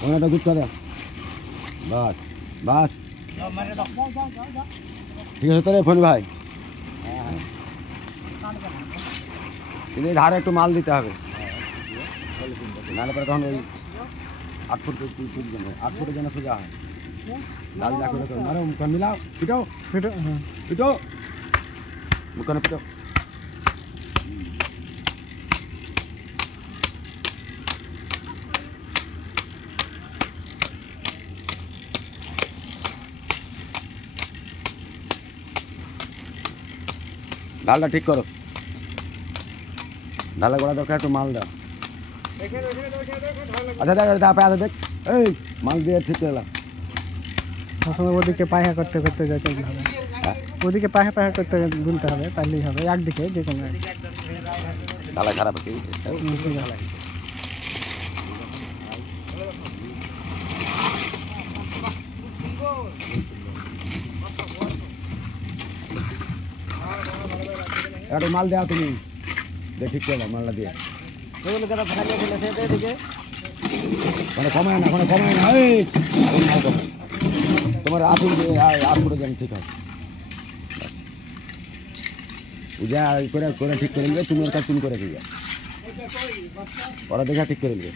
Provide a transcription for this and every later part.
ওখানে একটা গুটকা দেয়, বাস বাস ঠিক আছে তোরে ফোন ভাই। কিন্তু এই ধারে একটু মাল দিতে হবে, নাহলে পরে তখন ওই 8 ফুট 8 ফুটের জন্য সোজা হয়। ডাল যা করে মারো, মুখান মিলাও, পিটো পিটো, হ্যাঁ পিটো, মুখানে পিটো। ডালটা ঠিক করো, ডালা গোড়া দরকার, একটু মাল দাও। আচ্ছা দেখ দেখ, এই মাল দিয়ে ঠিক করলাম। সবসময় ওদিকে পায়হা করতে করতে যেতে হবে, ওদিকে পায়হা করতে গুনতে হবে, তাহলেই হবে একদিকে যে কোনো ডালা খারাপ হচ্ছে। একটু মাল দেওয়া তুমি, দিয়ে ঠিক করলাম মালটা দিয়ে। মানে কমায় না, কমায় না, এই তোমার আসুন দিয়ে আর করে যান, ঠিক আছে যা করে করে ঠিক করে নেবে। তুমি ওর কাজ তুমি করে দিয়ে ওরা দেখা ঠিক করে নেবে।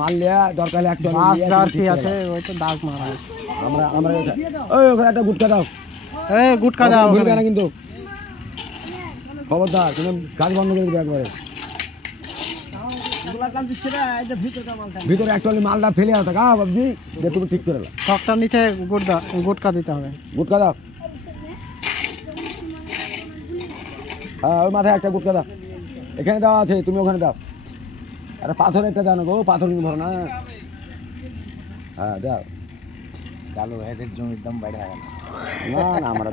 মাল নেওয়া দরকার হলে একটা আছে, ওই তো দাগ মারা আছে। আমরা আমরা ওই ওখানে একটা গুটকা দাও, এই গুটকা দাও, ভুলবে না কিন্তু, খবরদার তুমি কাজ বন্ধ করে দেবে একবারে। ভিতরে অ্যাকচুয়ালি মালটা ফেলে আসা গা বাবজি, যে তুমি ঠিক করে দাও। টকটার নিচে গুটকা দিতে হবে, গুটকা দাও, হ্যাঁ ওই মাথায় একটা গুটকা দাও, এখানে দেওয়া আছে, তুমি ওখানে দাও। আরে পাথর একটা দাও না গো, পাথর কিন্তু ধরো না, হ্যাঁ দাও। কালো হেডের জমির দাম বাইরে না না আমরা